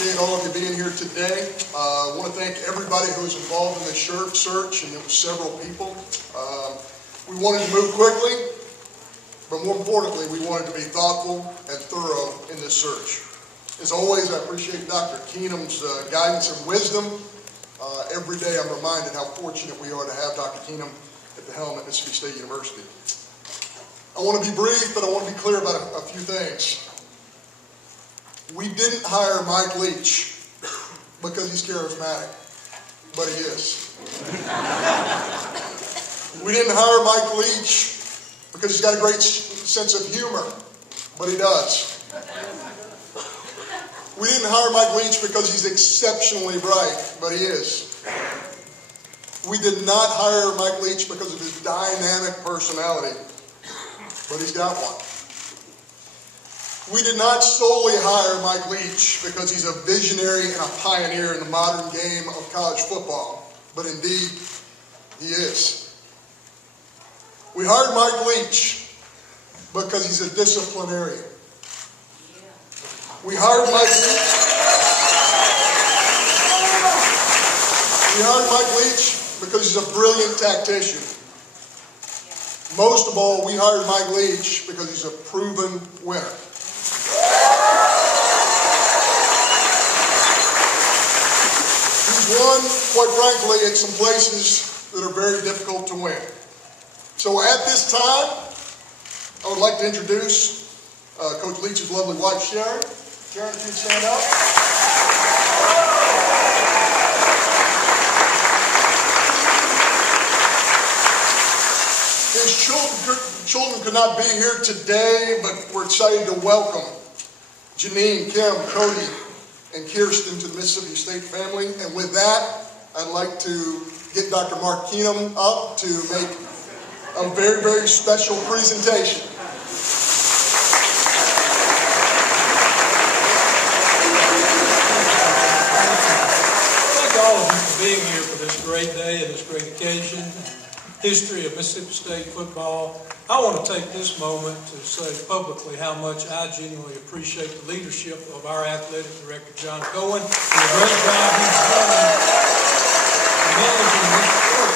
appreciate all of you being here today. I want to thank everybody who was involved in this search, and it was several people. We wanted to move quickly, but more importantly, we wanted to be thoughtful and thorough in this search. As always, I appreciate Dr. Keenum's guidance and wisdom. Every day I'm reminded how fortunate we are to have Dr. Keenum at the helm at Mississippi State University. I want to be brief, but I want to be clear about a few things. We didn't hire Mike Leach because he's charismatic, but he is. We didn't hire Mike Leach because he's got a great sense of humor, but he does. We didn't hire Mike Leach because he's exceptionally bright, but he is. We did not hire Mike Leach because of his dynamic personality, but he's got one. We did not solely hire Mike Leach because he's a visionary and a pioneer in the modern game of college football, but indeed, he is. We hired Mike Leach because he's a disciplinarian. We hired Mike Leach because he's a brilliant tactician. Most of all, we hired Mike Leach because he's a proven winner. He's won, quite frankly, at some places that are very difficult to win. So at this time, I would like to introduce Coach Leach's lovely wife, Sharon. Sharon, if you'd stand up. His children could not be here today, but we're excited to welcome Janine, Kim, Cody, and Kirsten to the Mississippi State family. And with that, I'd like to get Dr. Mark Keenum up to make a very, very special presentation. Thank all of you for being here for this great day and this great occasion. History of Mississippi State football. I want to take this moment to say publicly how much I genuinely appreciate the leadership of our athletic director, John Cohen, and the great job he's done in managing this sport.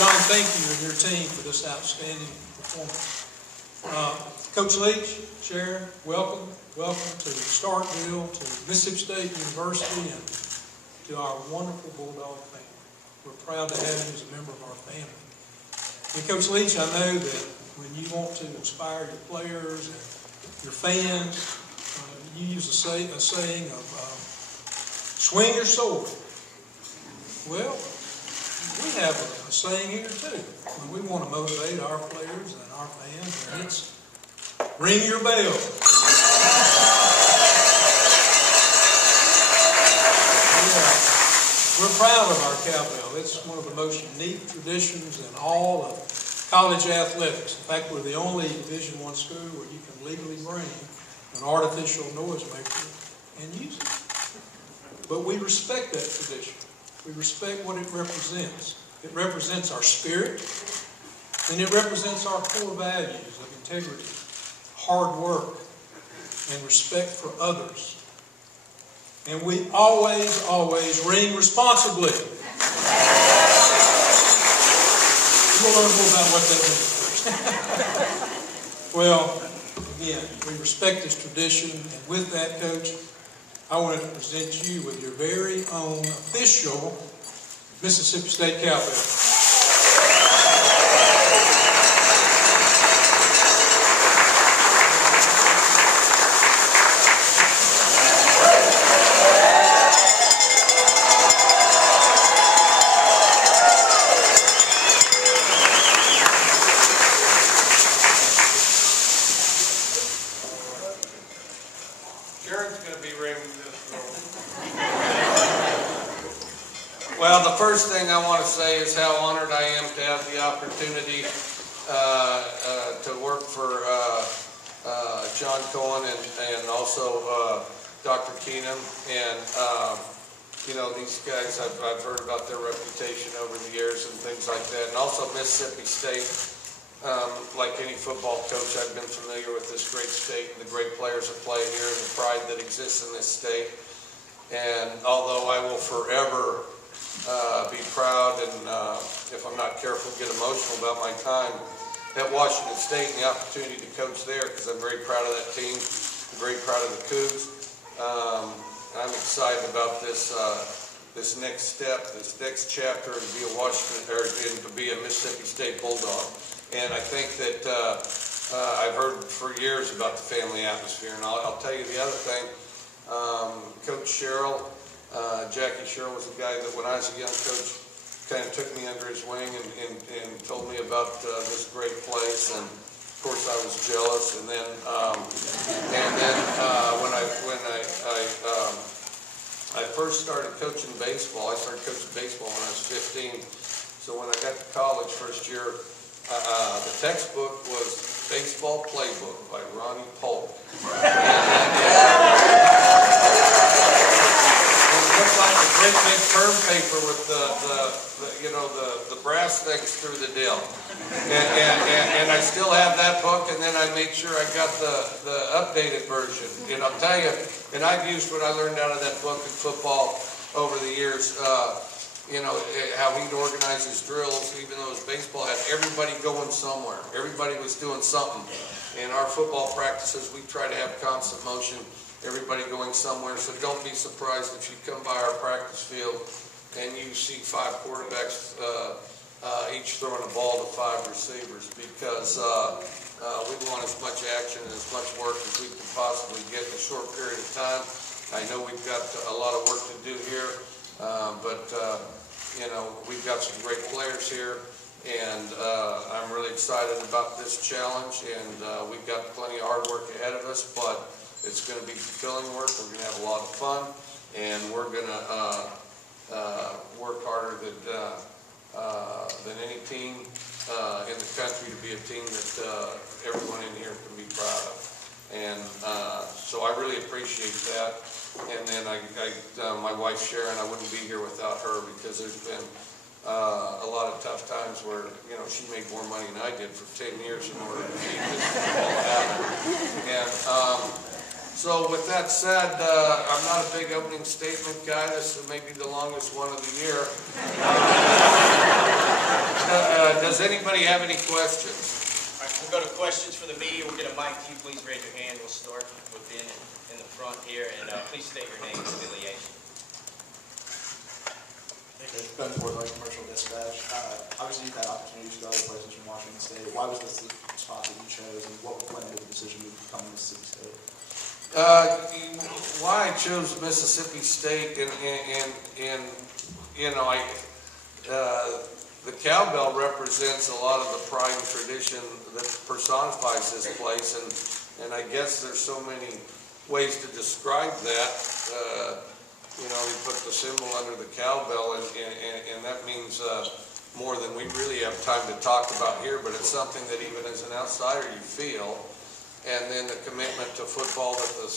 John, thank you and your team for this outstanding performance. Coach Leach, Sharon, welcome. Welcome to Starkville, to Mississippi State University, and to our wonderful Bulldog family. We're proud to have you as a member of our family. And Coach Leach, I know that when you want to inspire your players and your fans, you use a saying of swing your sword. Well, we have a saying here too. When we want to motivate our players and our fans, and it's ring your bell. We're proud of our cowbell. It's one of the most unique traditions in all of college athletics. In fact, we're the only Division I school where you can legally bring an artificial noisemaker and use it. But we respect that tradition. We respect what it represents. It represents our spirit, and it represents our core values of integrity, hard work, and respect for others. And we always, always ring responsibly. We'll learn more about what that means first. Well, again, we respect this tradition. And with that, Coach, I wanted to present you with your very own official Mississippi State cowbell. Well, the first thing I want to say is how honored I am to have the opportunity to work for John Cohen and also Dr. Keenum. And, you know, these guys, I've heard about their reputation over the years and things like that. And also Mississippi State, like any football coach, I've been familiar with this great state and the great players that play here and the pride that exists in this state. And although I will forever be proud and, if I'm not careful, get emotional about my time at Washington State and the opportunity to coach there, because I'm very proud of that team, I'm very proud of the Cougs. I'm excited about this this next step, this next chapter, to be a to be a Mississippi State Bulldog. And I think that I've heard for years about the family atmosphere, and I'll tell you the other thing. Coach Sherrill, Jackie Sherrill was the guy that when I was a young coach kind of took me under his wing and told me about this great place, and of course I was jealous. And then when I first started coaching baseball, I started coaching baseball when I was 15. So when I got to college first year, the textbook was Baseball Playbook by Ronnie Polk. Looks like a great big term paper with the brass things through the dill. And I still have that book, and then I made sure I got the updated version. And I'll tell you, and I've used what I learned out of that book in football over the years, how he'd organize his drills, even though his baseball had everybody going somewhere. Everybody was doing something. In our football practices, we try to have constant motion, everybody going somewhere. So don't be surprised if you come by our practice field and you see 5 quarterbacks each throwing a ball to 5 receivers, because we want as much action and as much work as we can possibly get in a short period of time. I know we've got a lot of work to do here, but we've got some great players here, and I'm really excited about this challenge, and we've got plenty of hard work ahead of us, but it's going to be fulfilling work. We're going to have a lot of fun, and we're going to work harder than any team in the country to be a team that everyone in here can be proud of. And so I really appreciate that. And then my wife Sharon, I wouldn't be here without her, because there's been a lot of tough times where she made more money than I did for 10 years in order to keep this all happening. And so with that said, I'm not a big opening statement guy. This may be the longest one of the year. Does anybody have any questions? All right, we'll go to questions for the media. We'll get a mic to you. Please raise your hand. We'll start with Ben in the front here, and please state your name and affiliation. Ben Ford, like Commercial Dispatch. Obviously, you've had opportunities to go other places from Washington State. Why was this the spot that you chose, and what went into the decision to come to Mississippi State? Why I chose Mississippi State, the cowbell represents a lot of the pride and tradition that personifies this place, and I guess there's so many ways to describe that. You put the symbol under the cowbell, and that means more than we really have time to talk about here, but it's something that even as an outsider you feel. And then the commitment to football that the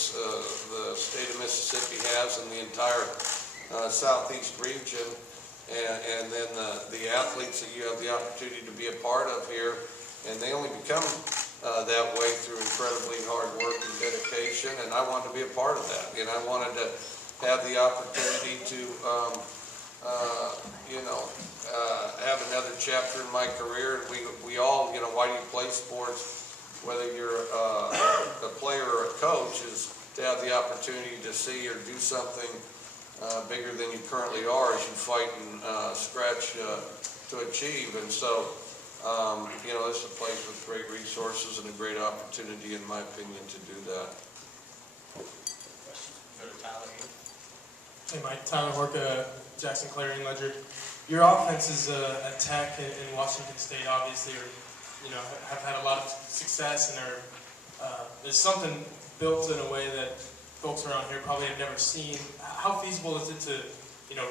state of Mississippi has, and the entire southeast region, and then the athletes that you have the opportunity to be a part of here, and they only become that way through incredibly hard work and dedication, and I wanted to be a part of that, and I wanted to have the opportunity to have another chapter in my career. We all, why do you play sports? Whether you're a player or a coach, is to have the opportunity to see or do something bigger than you currently are as you fight and scratch to achieve. And so, this is a place with great resources and a great opportunity, in my opinion, to do that. Go to Tyler here. Hey Mike, Tyler Horka, Jackson Clarion Ledger. Your offenses attack in Washington State, obviously, have had a lot of success, and there's something built in a way that folks around here probably have never seen. How feasible is it to,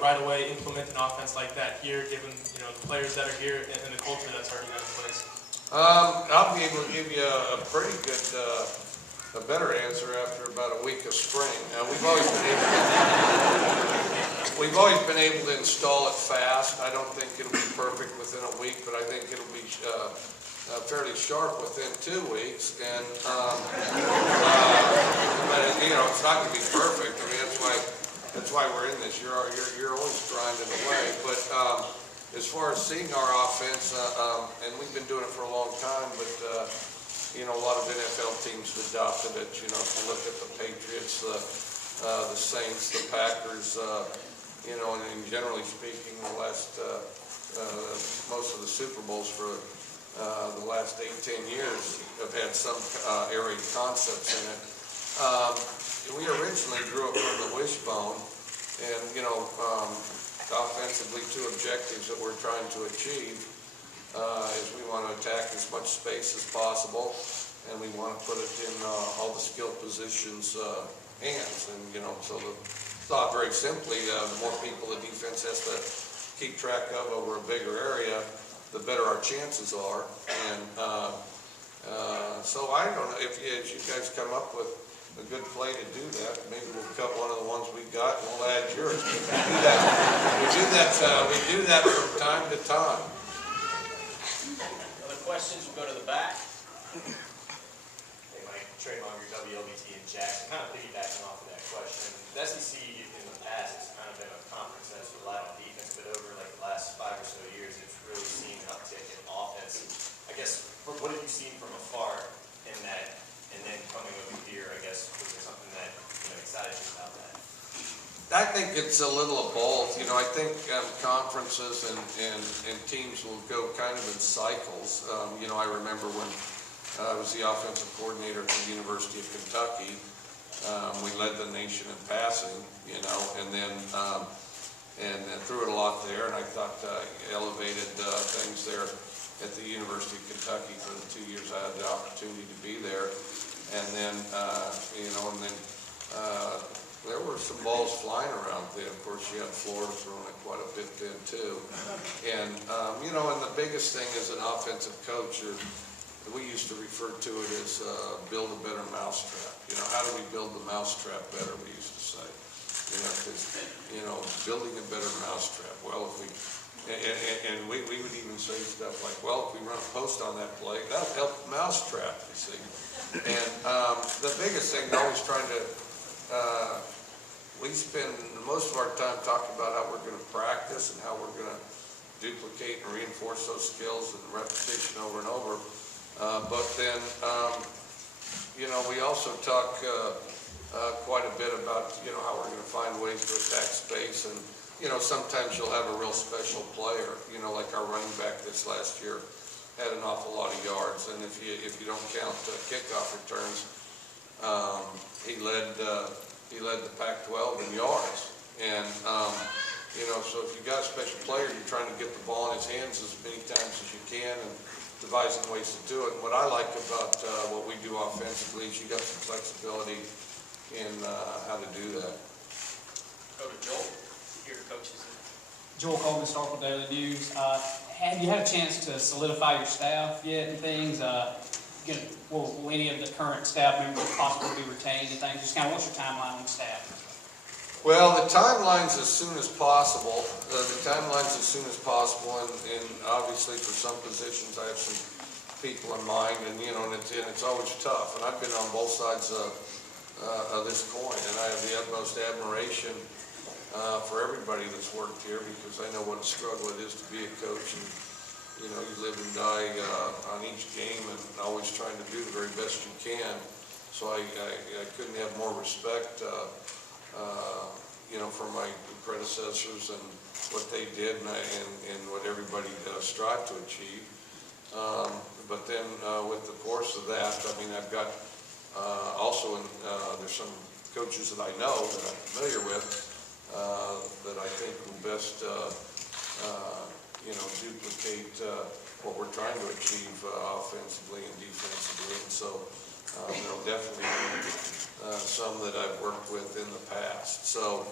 right away implement an offense like that here, given, the players that are here and the culture that's already got in place? I'll be able to give you a pretty good, a better answer after about a week of spring. We've always been able to install it fast. I don't think it'll be perfect within a week, but I think it'll be fairly sharp within 2 weeks, and but it's not going to be perfect. I mean, that's that's why we're in this. You're always grinding away. But as far as seeing our offense, and we've been doing it for a long time, but you know, a lot of NFL teams have adopted it. You know, if you look at the Patriots, the Saints, the Packers, you know, and generally speaking, the last most of the Super Bowls for the last 8-10 years have had some air raid concepts in it. We originally grew up from the wishbone, and you know, offensively, two objectives that we're trying to achieve is we want to attack as much space as possible, and we want to put it in all the skilled positions' hands. And you know, so the thought very simply, the more people the defense has to keep track of over a bigger area, the better our chances are. And so I don't know if you guys come up with a good play to do that, maybe we'll cut one of the ones we got and we'll add yours. We do that from time to time. Other questions? We'll go to the back. Hey Mike, Trey Monger, WLBT in Jackson. Kind of piggybacking off of that question. The SEC in the past has kind of been a conference that's relied on defense, but over like the last 5 or so years, it's really seen an uptick in offense. I guess, what have you seen from afar in that? And then coming over here, I guess, was there something that excited you about that? I think it's a little of both. You know, I think conferences and teams will go kind of in cycles. You know, I remember when I was the offensive coordinator at the University of Kentucky, we led the nation in passing, you know, and then threw it a lot there, and I thought elevated things there at the University of Kentucky for the 2 years I had the opportunity to be there. And then, you know, there were some balls flying around then. Of course, you had Florida throwing it quite a bit then too. And, you know, and the biggest thing as an offensive coach, we used to refer to it as build a better mousetrap. You know, how do we build the mousetrap better, we used to say. You know, because, you know, building a better mousetrap. Well, if we, and we would even say stuff like, well, if we run a post on that play, that'll help the mousetrap, you see. And the biggest thing, always trying to, we spend most of our time talking about how we're going to practice and how we're going to duplicate and reinforce those skills and repetition over and over. But then, you know, we also talk quite a bit about, you know, how we're going to find ways to attack space. And, you know, sometimes you'll have a real special player, you know, like our running back this last year had an awful lot of yards. And if you don't count kickoff returns, he led the Pac-12 in yards. And, you know, so if you got a special player, you're trying to get the ball in his hands as many times as you can and devising ways to do it. And what I like about what we do offensively is you got some flexibility in how to do that. Go to Joel. Here to coaches. Joel Coleman, Starkville Daily News. Have you had a chance to solidify your staff yet and things? Will any of the current staff members possibly be retained and things? Just kind of what's your timeline on staff? Well, the timeline's as soon as possible. And obviously for some positions I have some people in mind, and you know, and it's always tough. And I've been on both sides of this coin, and I have the utmost admiration for everybody that's worked here, because I know what a struggle it is to be a coach, and you know, you live and die on each game and always trying to do the very best you can. So I couldn't have more respect, you know, for my predecessors and what they did and what everybody strived to achieve. But then with the course of that, I mean, I've got also there's some coaches that I know that I'm familiar with that I think will best you know, duplicate what we're trying to achieve offensively and defensively. And so there'll definitely be some that I've worked with in the past. So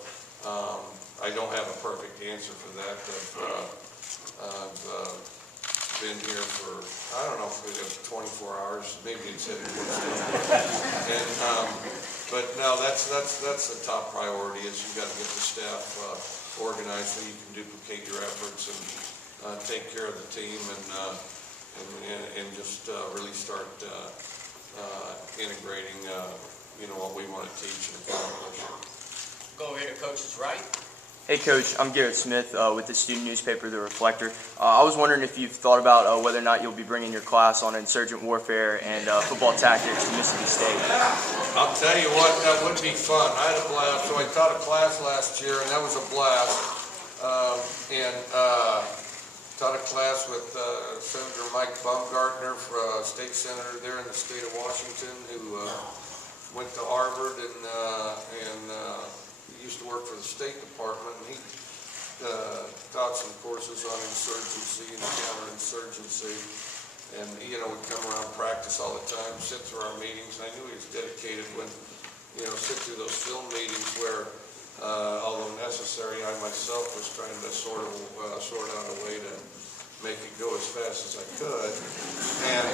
I don't have a perfect answer for that. I've been here for, I don't know if it was 24 hours, maybe it's at and but no, that's the top priority, is you got to get the staff organized so you can duplicate your efforts and take care of the team and just really start integrating you know, what we want to teach and accomplish. Go over here to Coach's right. Hey Coach, I'm Garrett Smith with the student newspaper, The Reflector. I was wondering if you've thought about whether or not you'll be bringing your class on insurgent warfare and football tactics to Mississippi State. I'll tell you what, that would be fun. I had a blast. So I taught a class last year, and that was a blast. Taught a class with Senator Mike Baumgartner, state senator there in the state of Washington, who went to Harvard and he used to work for the State Department. And he taught some courses on insurgency and counterinsurgency. And, you know, would come around, practice all the time, sit through our meetings. And I knew he was dedicated when, you know, sit through those film meetings where, although necessary, I myself was trying to sort out a way to make it go as fast as I could. And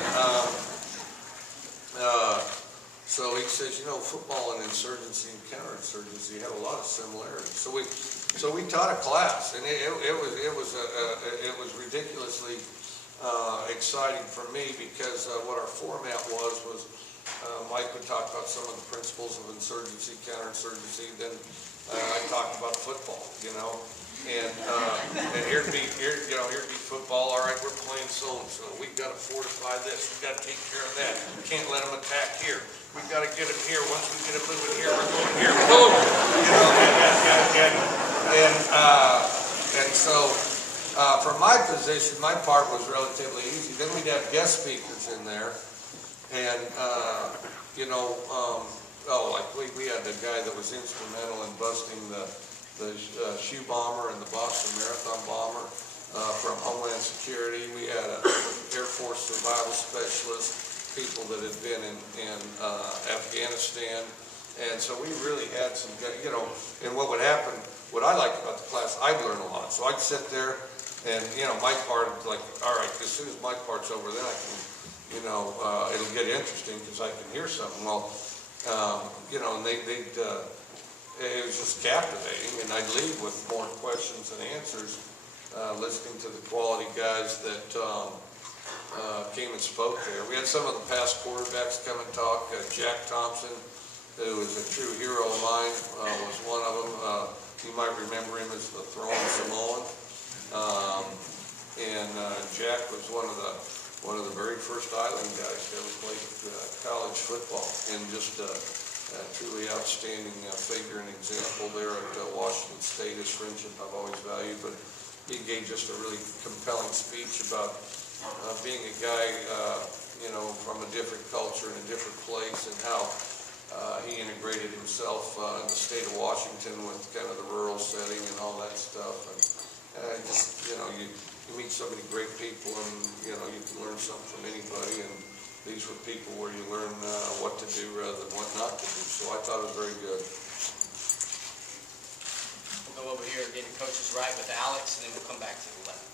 so he says, you know, football and insurgency and counterinsurgency have a lot of similarities. So we taught a class, and it was ridiculously exciting for me because what our format was Mike would talk about some of the principles of insurgency, counterinsurgency, then I talked about football, you know, and here'd be football. All right, we're playing so-and-so. We've got to fortify this. We've got to take care of that. We can't let them attack here. We've got to get them here. Once we get them moving here, we're going here. Boom! You know, and so for my position, my part was relatively easy. Then we'd have guest speakers in there, and you know, like we had the guy that was instrumental in busting the shoe bomber and the Boston Marathon bomber from Homeland Security. We had an Air Force survival specialist, people that had been in Afghanistan. And so we really had some, you know, and what would happen, what I liked about the class, I'd learn a lot. So I'd sit there and, you know, my part, like, all right, as soon as my part's over, then I can, you know, it'll get interesting because I can hear something. Well, you know, and it was just captivating, and I'd leave with more questions than answers, listening to the quality guys that came and spoke there. We had some of the past quarterbacks come and talk. Jack Thompson, who is a true hero of mine, was one of them. You might remember him as the throwing Samoan. Jack was one of the very first island guys to ever play college football, and just a truly outstanding figure and example there at Washington State. His friendship I've always valued, but he gave just a really compelling speech about being a guy, you know, from a different culture and a different place, and how he integrated himself in the state of Washington with kind of the rural setting and all that stuff. And just, you know, you meet so many great people, and, you know, you can learn something from anybody. And these were people where you learn what to do rather than what not to do. So I thought it was very good. We'll go over here again to Coach's right with Alex, and then we'll come back to the left.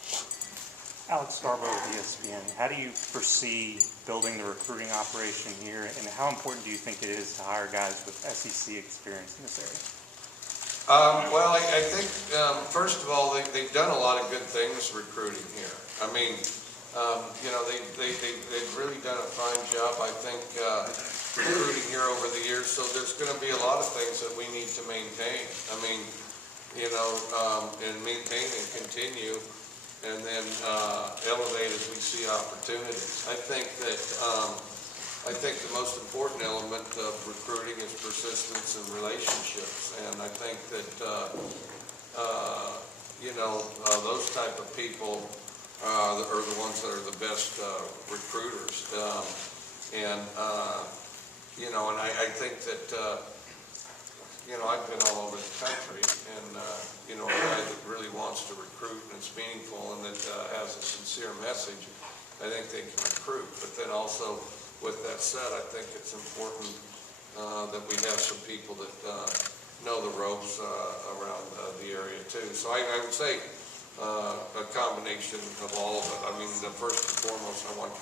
Alex Starbo with ESPN. How do you foresee building the recruiting operation here, and how important do you think it is to hire guys with SEC experience in this area? Well, I think, first of all, they've done a lot of good things recruiting here. I mean, you know, they've really done a fine job, I think, recruiting here over the years. So there's going to be a lot of things that we need to maintain. I mean, you know, and maintain and continue, and then elevate as we see opportunities. I think that the most important element of recruiting is persistence and relationships, and I think that you know, those type of people are the ones that are the best recruiters, you know, and I think that you know, I've been all over the country, and you know, a guy that really wants to recruit and it's meaningful and that has a sincere message, I think they can recruit. But then also, with that said, I think it's important that we have some people that know the ropes around the area too. So I would say a combination of all of it. I mean, first and foremost, I want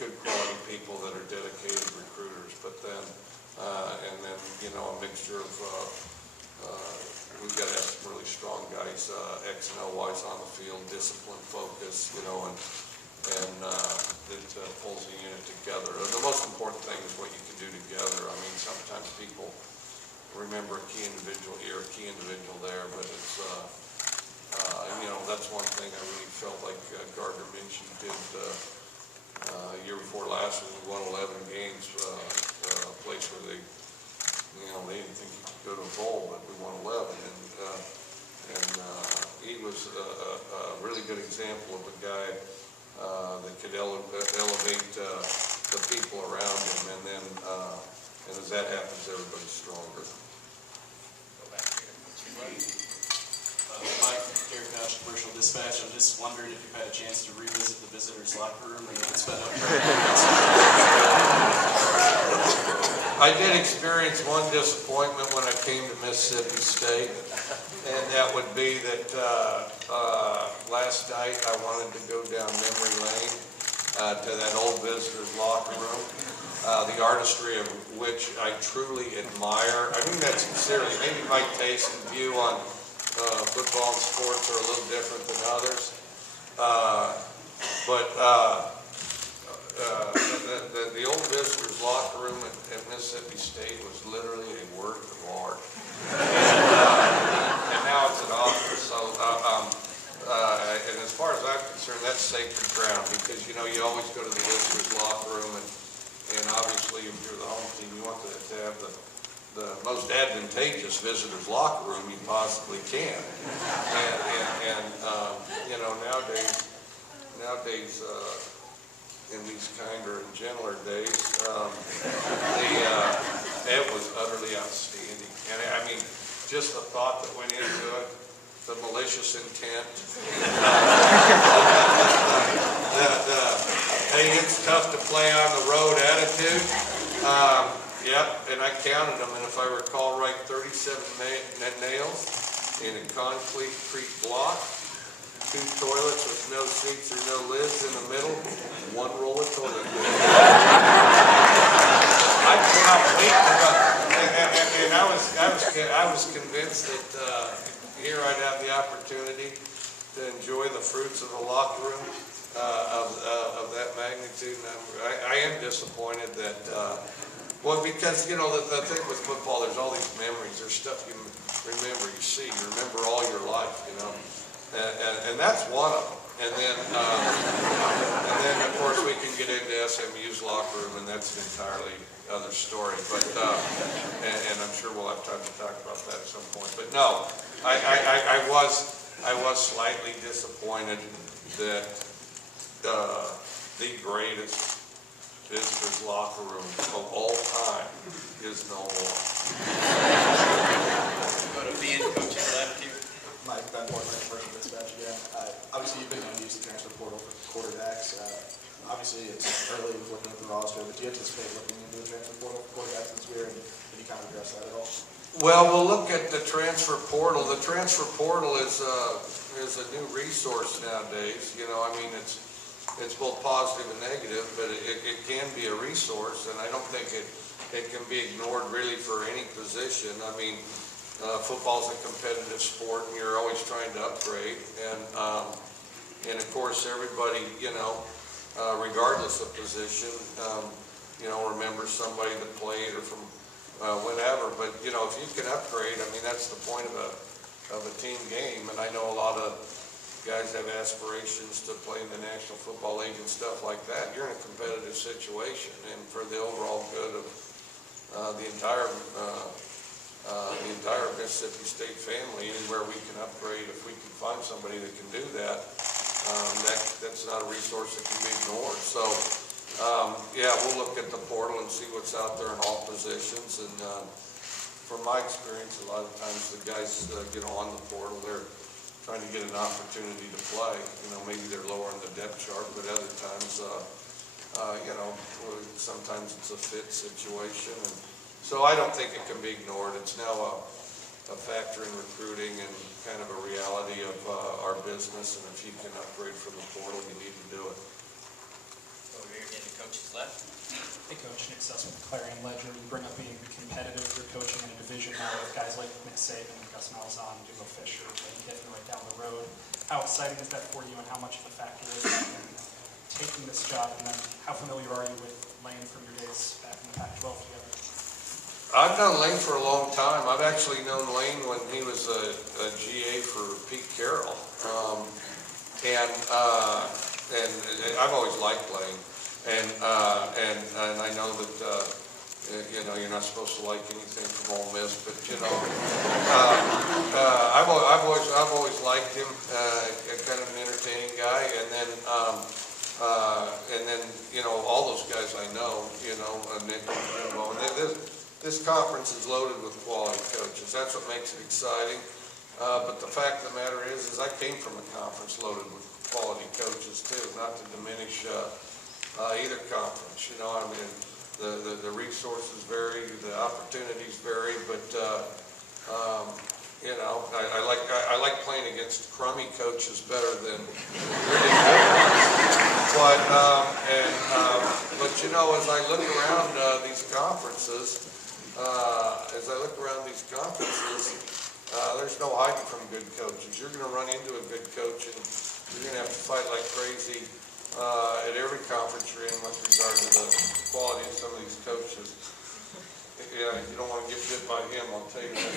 good quality people that are dedicated recruiters, but then and then, you know, a mixture of we've got to have some really strong guys, X and O wise on the field, discipline, focus, you know, and that pulls the unit together. The most important thing is what you can do together. I mean, sometimes people remember a key individual here, a key individual there, but it's, you know, that's one thing I really felt like Gardner Minshew did year before last when we won 11 games, a place where they, you know, they didn't think you could go to a bowl, but we won 11. And he was a really good example of a guy that could elevate the people around him, and then, and as that happens, everybody's stronger. Go back here. Mike, here at National Commercial Dispatch, I'm just wondering if you've had a chance to revisit the visitors' locker room and it's been I did experience one disappointment when I came to Mississippi State, and that would be that last night I wanted to go down memory lane to that old visitors' locker room, the artistry of which I truly admire. I mean that sincerely. Maybe my taste and view on football and sports are a little different than others, but the old visitors' locker room at Mississippi State was literally a work of art, and now it's an office. So, and as far as I'm concerned, that's sacred ground because you know you always go to the visitors' locker room, and obviously if you're the home team, you want to have the most advantageous visitors' locker room you possibly can, and you know nowadays in these kinder and gentler days, it was utterly outstanding, and I mean just the thought that went into it, the malicious intent, hey, it's tough to play on the road attitude. Yep, and I counted them, and if I recall right, 37 nails in a concrete block, 2 toilets with no seats or no lids in the middle, 1 roll of toilet paper. I cannot wait to go. And I was convinced that here I'd have the opportunity to enjoy the fruits of a locker room of that magnitude. And I am disappointed that. Well, because, you know, the thing with football, there's all these memories. There's stuff you remember, you see, you remember all your life, you know. And that's one of them. And then, of course, we can get into SMU's locker room, and that's an entirely other story. But, and I'm sure we'll have time to talk about that at some point. But no, I was slightly disappointed that the greatest visitors' locker room of all time is no more. Go to Ben, coach to the left here. Mike, Ben Portman, Commercial Dispatch again. Obviously, you've been unused the transfer portal for quarterbacks. Obviously, it's early with looking at the roster, but do you anticipate looking into the transfer portal for quarterbacks this year, and can you kind of address that at all? Well, we'll look at the transfer portal. The transfer portal is a new resource nowadays. You know, I mean, it's both positive and negative, but it can be a resource, and I don't think it can be ignored really for any position. I mean, football's a competitive sport, and you're always trying to upgrade, and of course everybody, you know, regardless of position, you know, remembers somebody that played or from whenever. But you know, if you can upgrade, I mean, that's the point of a team game, and I know a lot of guys have aspirations to play in the National Football League and stuff like that. You're in a competitive situation, and for the overall good of the entire Mississippi State family, anywhere we can upgrade, if we can find somebody that can do that, that's not a resource that can be ignored. So, yeah, we'll look at the portal and see what's out there in all positions. And from my experience, a lot of times the guys get on the portal, they're trying to get an opportunity to play. You know, maybe they're lower on the depth chart, but other times, you know, sometimes it's a fit situation. And so I don't think it can be ignored. It's now a factor in recruiting and kind of a reality of our business. And if you can upgrade from the portal, you need to do it. Over here again, the coach's left. Hey, Coach, Nick Suss with the Clarion Ledger. You bring up being competitive. You're coaching in a division now with guys like Nick Saban, Gus Malzahn, Dumo Fisher, Lane Kiffin right down the road. How exciting is that for you, and how much of a factor is that in taking this job? And then how familiar are you with Lane from your days back in the Pac-12 together? I've known Lane for a long time. I've actually known Lane when he was a GA for Pete Carroll. And I've always liked Lane. And I know that, you know, you're not supposed to like anything from Ole Miss, but, you know, I've always liked him, kind of an entertaining guy. And then, you know, all those guys I know, you know, Nick and Jimbo, and this conference is loaded with quality coaches. That's what makes it exciting. But the fact of the matter is I came from a conference loaded with quality coaches too, not to diminish either conference. You know, I mean, the resources vary, the opportunities vary, but you know, I like playing against crummy coaches better than really good ones. But you know, as I look around these conferences, there's no hiding from good coaches. You're going to run into a good coach, and you're going to have to fight like crazy at every conference you're in with regard to the quality of some of these coaches. Yeah, you don't want to get bit by him, I'll tell you that.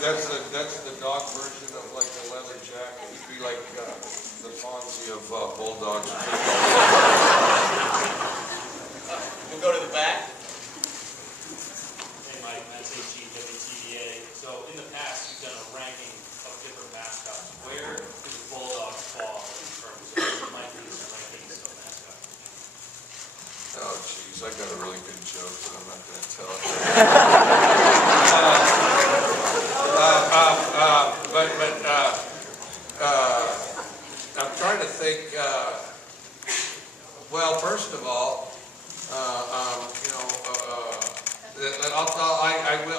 That's the dog version of like the leather jacket. He'd be like the Fonzie of Bulldogs. We'll go to the back. Hey Mike, that's HEWTVA. So in the past, you've done a ranking of different mascots. Where do the Bulldogs fall in terms of rankings of mascots? Oh, geez, I got a really good joke, but I'm not going to tell it. I'm trying to think. Well, first of all, you know,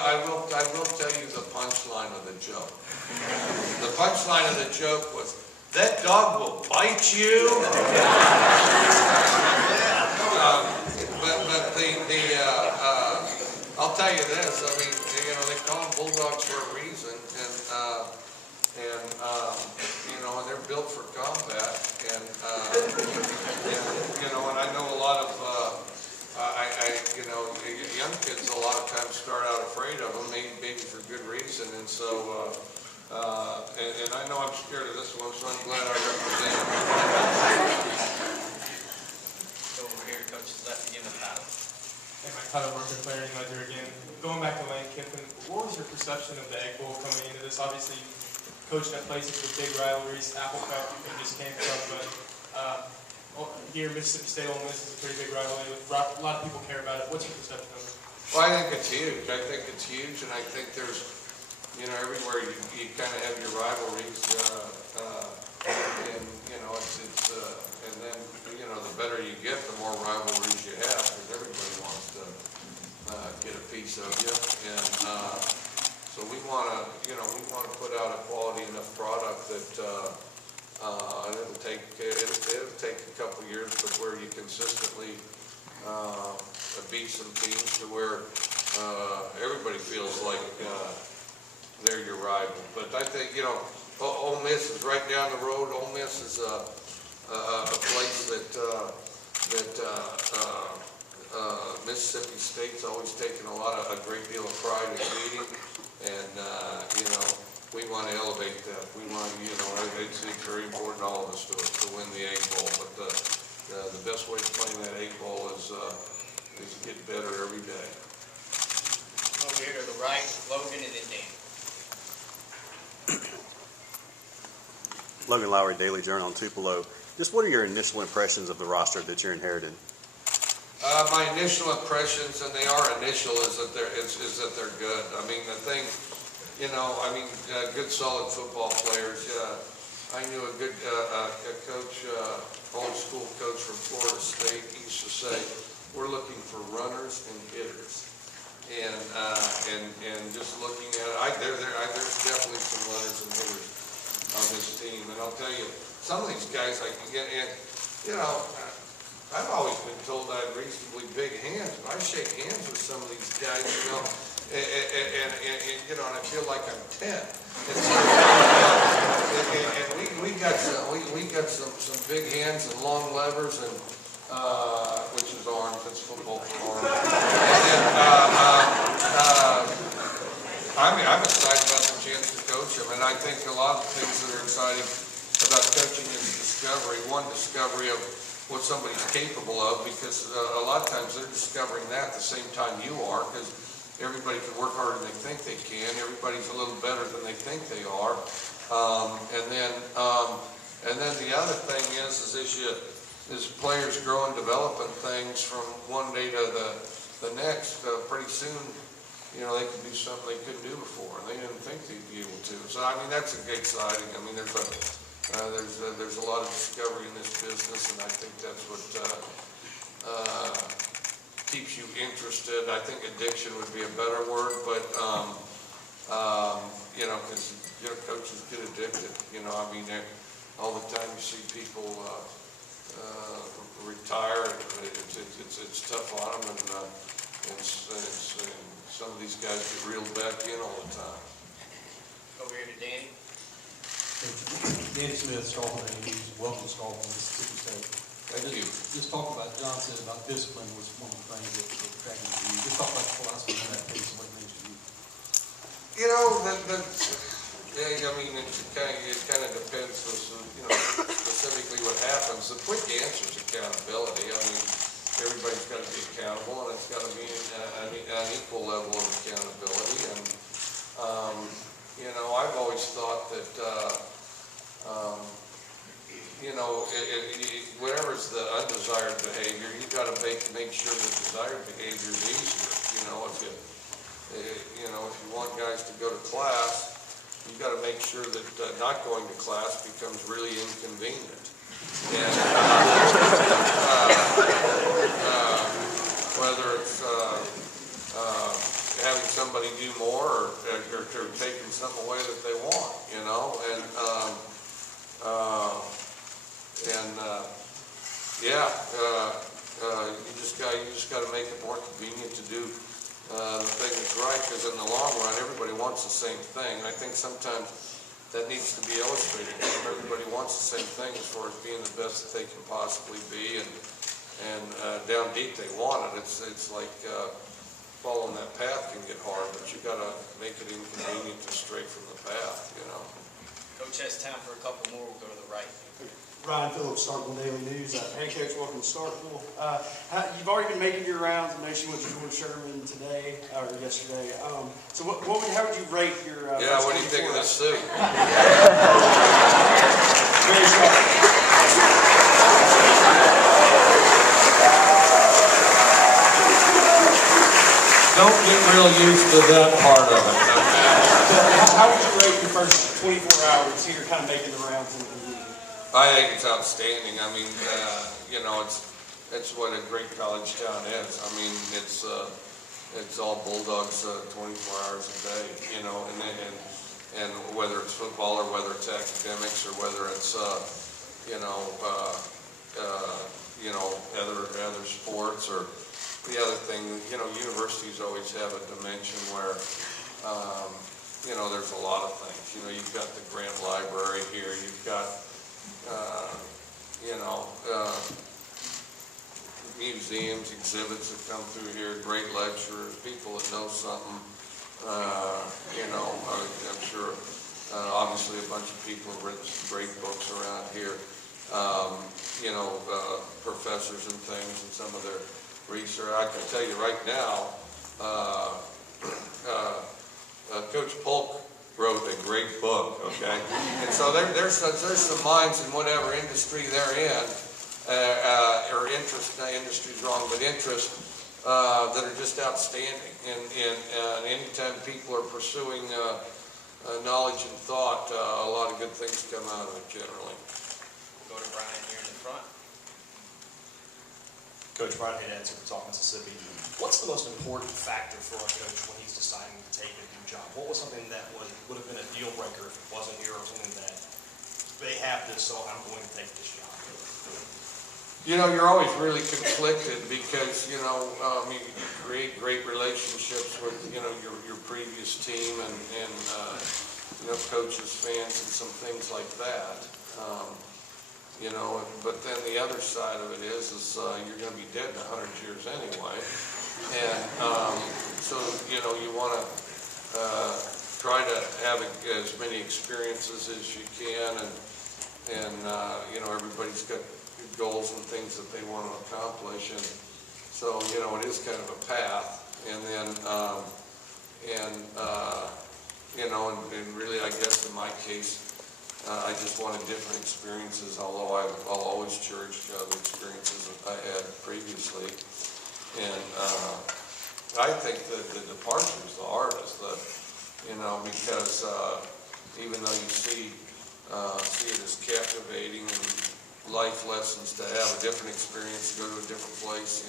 I will tell you the punchline of the joke. The punchline of the joke was, "That dog will bite you." I'll tell you this. I mean, you know, they call them Bulldogs for a reason, and you know, and they're built for combat, and you know, and I know a lot of you know, young kids a lot of times start out afraid of them, maybe for good reason, and so and I know I'm scared of this one, so I'm glad I represent them. Go over here, coach's left, give him the paddle. Hey, Mike, Tyler Worker, Clarion Ledger again. Going back to Lane Kiffin, what was your perception of the Egg Bowl coming into this? Obviously, coached at places with big rivalries, Apple Cup, you just came from, but here, Mississippi State, Ole Miss is a pretty big rivalry. A lot of people care about it. What's your perception of it? Well, I think it's huge. I think it's huge, and I think there's, you know, everywhere you kind of have your rivalries, and you know, and then, you know, the better you get, the more rivalries you have, because everybody wants to get a piece of you, and so we want to, you know, put out a quality enough product that it'll take a couple years, but where you consistently beat some teams to where everybody feels like they're your rival. But I think, you know, Ole Miss is right down the road. Ole Miss is a place that Mississippi State's always taken a great deal of pride in beating, and you know, we want to elevate that. We want, you know, it's very important to all of us to win the Egg Bowl. But the best way to play in that Egg Bowl is get better every day. Over here to the right, Logan, and then Dan. Logan Lowry, Daily Journal in Tupelo. Just what are your initial impressions of the roster that you're inheriting? My initial impressions, and they are initial, is that they're good. I mean, the thing, you know, I mean, good solid football players. I knew a good coach, old school coach from Florida State. He used to say, "We're looking for runners and hitters." And just looking at it, there's definitely some runners and hitters on this team. And I'll tell you, some of these guys I can get in, you know, I've always been told I have reasonably big hands, but I shake hands with some of these guys, you know, and you know, and I feel like I'm 10. And so, and we got some big hands and long levers, and which is orange, that's football for orange. And then, I'm excited about the chance to coach them, and I think a lot of things that are exciting about coaching is discovery. One, discovery of what somebody's capable of, because a lot of times they're discovering that at the same time you are, because everybody can work harder than they think they can. Everybody's a little better than they think they are. And then the other thing is as players grow and developing things from one day to the next, pretty soon, you know, they can do something they couldn't do before, and they didn't think they'd be able to. So, I mean, that's exciting. I mean, there's a lot of discovery in this business, and I think that's what keeps you interested. I think addiction would be a better word, but, you know, because, you know, coaches get addicted. You know, I mean, all the time you see people retire, and it's tough on them, and some of these guys get reeled back in all the time. Over here to Danny. Danny Smith, Starkville News, welcome to Starkville, Mississippi State. Thank you. Just talk about, John said about discipline was one of the things that attracted you. Just talk about the philosophy on that piece and what it means to you. You know, yeah, I mean, it kind of depends, you know, specifically what happens. The quick answer is accountability. I mean, everybody's got to be accountable, and it's got to be an equal level of accountability. And, you know, I've always thought that, you know, whatever's the undesired behavior, you've got to make sure the desired behavior is easier. You know, if you want guys to go to class, you've got to make sure that not going to class becomes really inconvenient. And whether it's having somebody do more or taking something away that they want, you know, and you just got to make it more convenient to do the thing that's right, because in the long run, everybody wants the same thing. I think sometimes that needs to be illustrated. Everybody wants the same thing as far as being the best that they can possibly be, and down deep they want it. It's like following that path can get hard, but you got to make it inconvenient to stray from the path, you know. Coach has time for a couple more. We'll go to the right. Ryan Phillips, Starkville Daily News. Hey, Coach, welcome to Starkville. You've already been making your rounds. I know you went to George Sherman today, or yesterday. So how would you rate your... Yeah, what do you think of this suit? Very strong. Don't get real used to that part of it. How would you rate your first 24 hours here, kind of making the rounds? I think it's outstanding. I mean, you know, it's what a great college town is. I mean, it's all Bulldogs 24 hours a day, you know, and whether it's football or whether it's academics or whether it's you know, other sports or the other thing, you know, universities always have a dimension where you know, there's a lot of things. You know, you've got the Grant Library here, you've got you know, museums, exhibits that come through here, great lecturers, people that know something, you know, I'm sure, obviously a bunch of people have written some great books around here, you know, professors and things and some of their research. I can tell you right now, Coach Polk wrote a great book, okay? And so there's some minds in whatever industry they're in, or interest, not industry's wrong, but interest, that are just outstanding. And anytime people are pursuing knowledge and thought, a lot of good things come out of it generally. We'll go to Brian here in the front. Coach Brian Hayden, Supertalk, Mississippi. What's the most important factor for a coach when he's deciding to take a new job? What was something that would have been a deal breaker if it wasn't here, or something that they have this, so I'm going to take this job? You know, you're always really conflicted because, you know, you create great relationships with, you know, your previous team and you know, coaches, fans, and some things like that. But then the other side of it is you're gonna be dead in 100 years anyway. And, so, you wanna, try to have as many experiences as you can, and everybody's got goals and things that they want to accomplish, and so, it is kind of a path, and then, and really, I guess in my case, I just wanted different experiences, although I'll always cherish the experiences that I had previously, and I think that the departure is the hardest, because even though you see it as captivating and life lessons to have a different experience, go to a different place,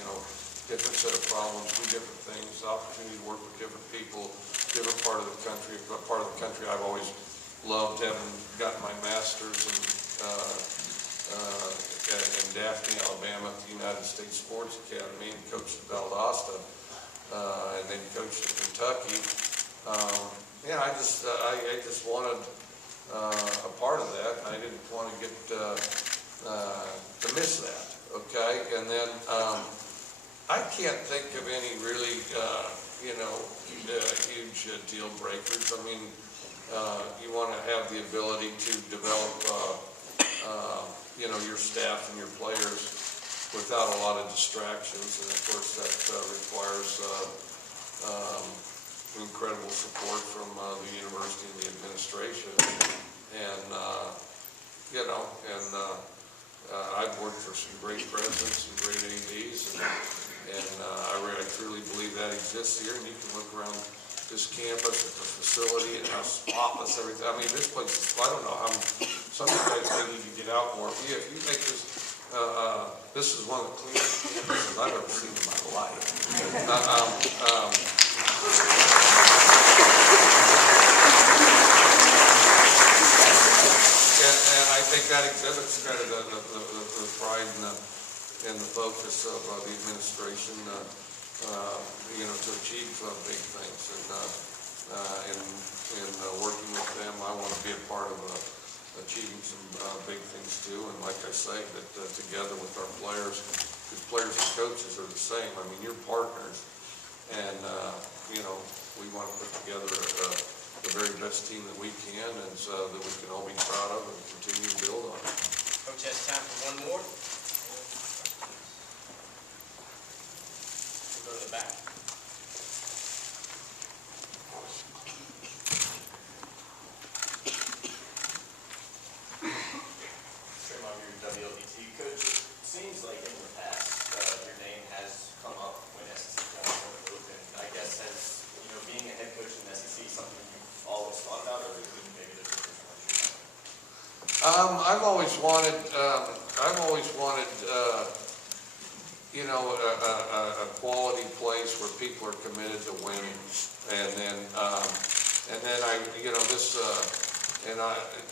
different set of problems, do different things, opportunity to work with different people, different part of the country. I've always loved having gotten my master's in Daphne, Alabama at the United States Sports Academy, and coached at Valdosta, and then coached at Kentucky. I just wanted a part of that. I didn't want to get to miss that. Okay, and then I can't think of any really huge deal breakers. I mean, you want to have the ability to develop your staff and your players without a lot of distractions, and of course that requires incredible support from the university and the administration, and I've worked for some great presidents and great ADs, and I truly believe that exists here. And you can look around this campus at the facility and how spotless everything. I mean, this place is, I don't know how. Some of you guys may need to get out more. If you think this is one of the cleanest campuses I've ever seen in my life. And I think that exhibits kind of the pride and the focus of the administration, to achieve big things. And working with them, I want to be a part of achieving some big things too. And like I say, that together with our players, because players and coaches are the same. I mean, you're partners, and we want to put together the very best team that we can, and so that we can all be proud of and continue to build on it. Coach has time for one more. We'll go to the back. WLBT. Coach, it seems like in the past, your name has come up when SEC jobs were open. I guess has, being a head coach in the SEC something you've always thought about, or maybe there's a different one? I've always wanted, a quality place where people are committed to winning, and then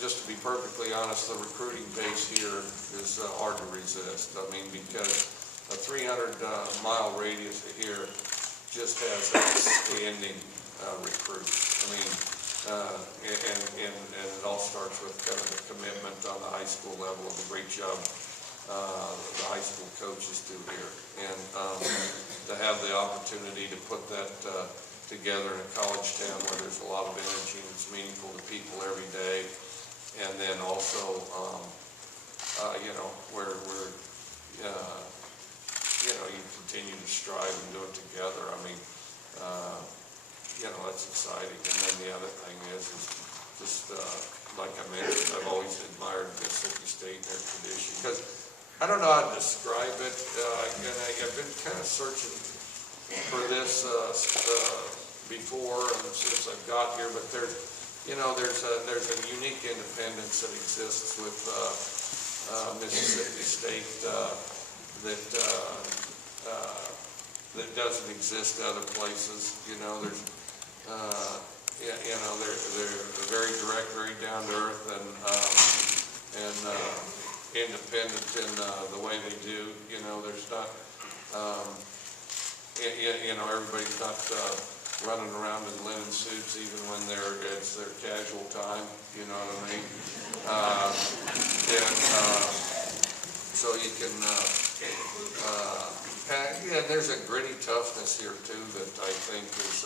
just to be perfectly honest, the recruiting base here is hard to resist. I mean, because a 300-mile radius of here just has outstanding recruits. I mean, and it all starts with kind of the commitment on the high school level and the great job the high school coaches do here. And to have the opportunity to put that together in a college town where there's a lot of energy and it's meaningful to people every day, and then also, where you continue to strive and do it together. I mean, that's exciting. And then the other thing is just like I mentioned, I've always admired Mississippi State and their tradition, because I don't know how to describe it, and I've been kind of searching for this before and since I've got here, but there's a unique independence that exists with Mississippi State that doesn't exist other places. They're very direct, very down to earth, and independent in the way they do. There's not, everybody's not running around in linen suits even when it's their casual time. You know what I mean? so you can, yeah, there's a gritty toughness here too that I think is,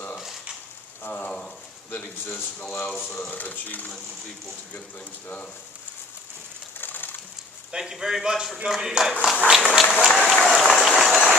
that exists and allows achievement and people to get things done. Thank you very much for coming today.